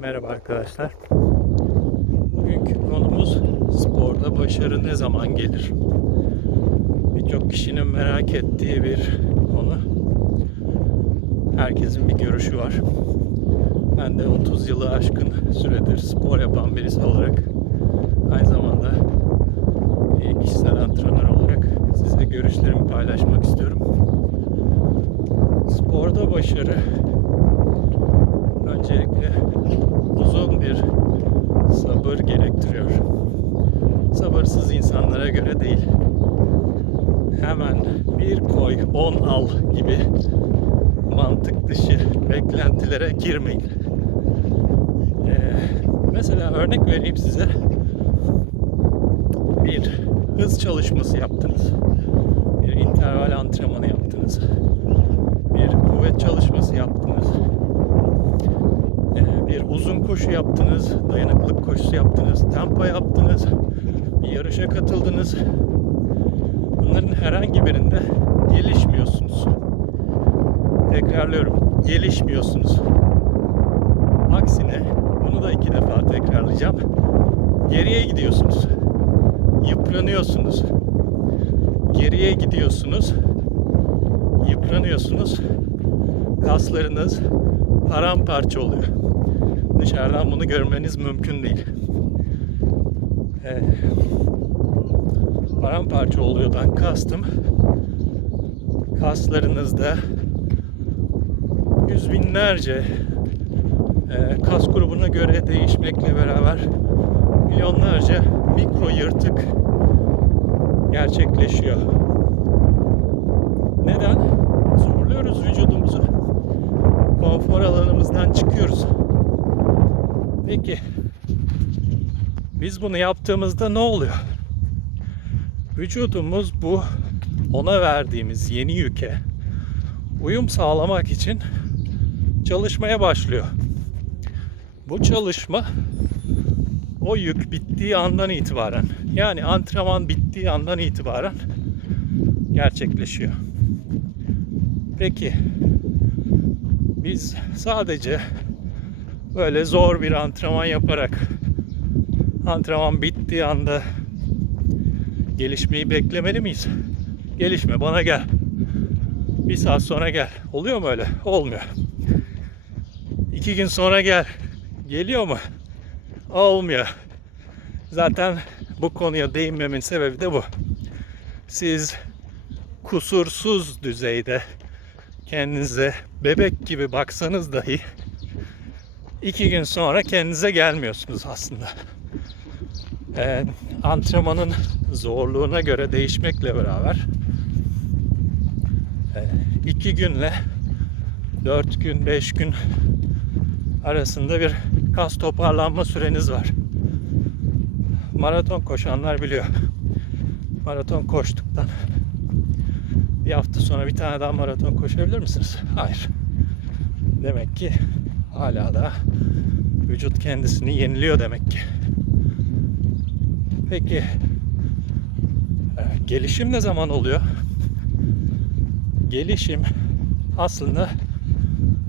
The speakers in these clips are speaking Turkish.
Merhaba arkadaşlar. Bugünkü konumuz sporda başarı ne zaman gelir? Birçok kişinin merak ettiği bir konu. Herkesin bir görüşü var. Ben de 30 yılı aşkın süredir spor yapan birisi olarak aynı zamanda bir kişisel antrenör olarak sizle görüşlerimi paylaşmak istiyorum. Sporda başarı öncelikle uzun bir sabır gerektiriyor. Sabırsız insanlara göre değil. Hemen bir koy, on al gibi mantık dışı beklentilere girmeyin. Ee, mesela örnek vereyim size. Bir hız çalışması yaptınız. Bir interval antrenmanı yaptınız. Bir kuvvet çalışması yaptınız ee, bir uzun koşu yaptınız, dayanıklık koşusu yaptınız, tempo yaptınız, bir yarışa katıldınız. Bunların herhangi birinde gelişmiyorsunuz. Tekrarlıyorum, gelişmiyorsunuz. Aksine bunu da iki defa tekrarlayacağım. Geriye gidiyorsunuz. Yıpranıyorsunuz. Geriye gidiyorsunuz. Yıpranıyorsunuz. Kaslarınız paramparça oluyor. Dışarıdan bunu görmeniz mümkün değil. Ee, paramparça oluyordan kastım kaslarınızda yüz binlerce e, kas grubuna göre değişmekle beraber milyonlarca mikro yırtık gerçekleşiyor. Neden? Zorluyoruz vücudumuzu konfor alanımızdan çıkıyoruz. Peki biz bunu yaptığımızda ne oluyor? Vücudumuz bu ona verdiğimiz yeni yüke uyum sağlamak için çalışmaya başlıyor. Bu çalışma o yük bittiği andan itibaren yani antrenman bittiği andan itibaren gerçekleşiyor. Peki biz sadece böyle zor bir antrenman yaparak antrenman bittiği anda gelişmeyi beklemeli miyiz? Gelişme bana gel. Bir saat sonra gel. Oluyor mu öyle? Olmuyor. İki gün sonra gel. Geliyor mu? Olmuyor. Zaten bu konuya değinmemin sebebi de bu. Siz kusursuz düzeyde kendinize bebek gibi baksanız dahi iki gün sonra kendinize gelmiyorsunuz aslında. Ee, antrenmanın zorluğuna göre değişmekle beraber e, iki günle dört gün, beş gün arasında bir kas toparlanma süreniz var. Maraton koşanlar biliyor. Maraton koştuktan bir hafta sonra bir tane daha maraton koşabilir misiniz? Hayır. Demek ki hala da vücut kendisini yeniliyor demek ki. Peki e, gelişim ne zaman oluyor? Gelişim aslında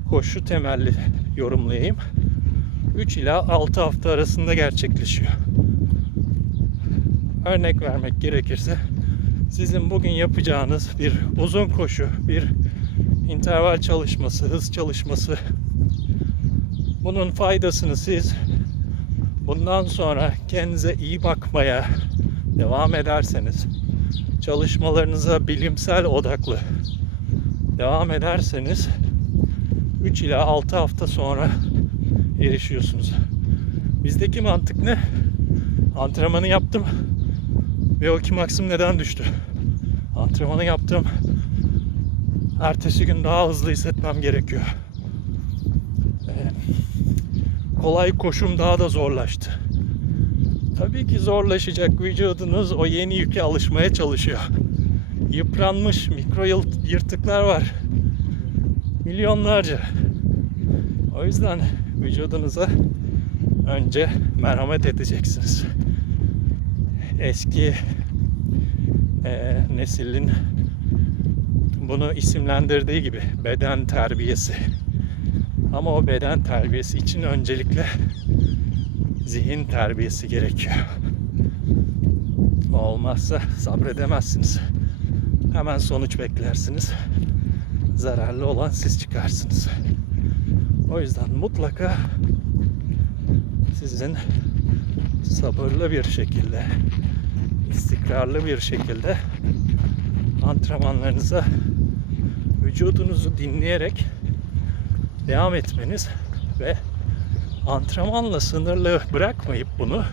koşu temelli yorumlayayım. 3 ila 6 hafta arasında gerçekleşiyor. Örnek vermek gerekirse sizin bugün yapacağınız bir uzun koşu, bir interval çalışması, hız çalışması bunun faydasını siz bundan sonra kendinize iyi bakmaya devam ederseniz çalışmalarınıza bilimsel odaklı devam ederseniz 3 ila 6 hafta sonra erişiyorsunuz. Bizdeki mantık ne? Antrenmanı yaptım. VO2 maksim neden düştü? Antrenmanı yaptım. Ertesi gün daha hızlı hissetmem gerekiyor. Kolay koşum daha da zorlaştı. Tabii ki zorlaşacak vücudunuz o yeni yüke alışmaya çalışıyor. Yıpranmış mikro yırtıklar var. Milyonlarca. O yüzden vücudunuza önce merhamet edeceksiniz. Eski e, neslin bunu isimlendirdiği gibi beden terbiyesi. Ama o beden terbiyesi için öncelikle zihin terbiyesi gerekiyor. Olmazsa sabredemezsiniz. Hemen sonuç beklersiniz. Zararlı olan siz çıkarsınız. O yüzden mutlaka sizin sabırlı bir şekilde, istikrarlı bir şekilde antrenmanlarınıza vücudunuzu dinleyerek devam etmeniz ve antrenmanla sınırlı bırakmayıp bunu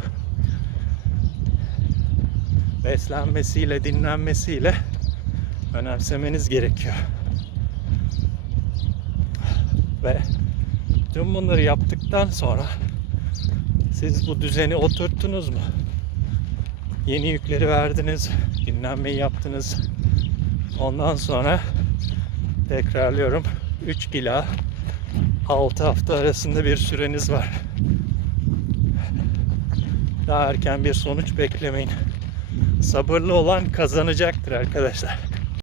beslenmesiyle, dinlenmesiyle önemsemeniz gerekiyor. Ve tüm bunları yaptıktan sonra siz bu düzeni oturttunuz mu? Yeni yükleri verdiniz, dinlenmeyi yaptınız. Ondan sonra tekrarlıyorum 3 ila 6 hafta arasında bir süreniz var. Daha erken bir sonuç beklemeyin. Sabırlı olan kazanacaktır arkadaşlar.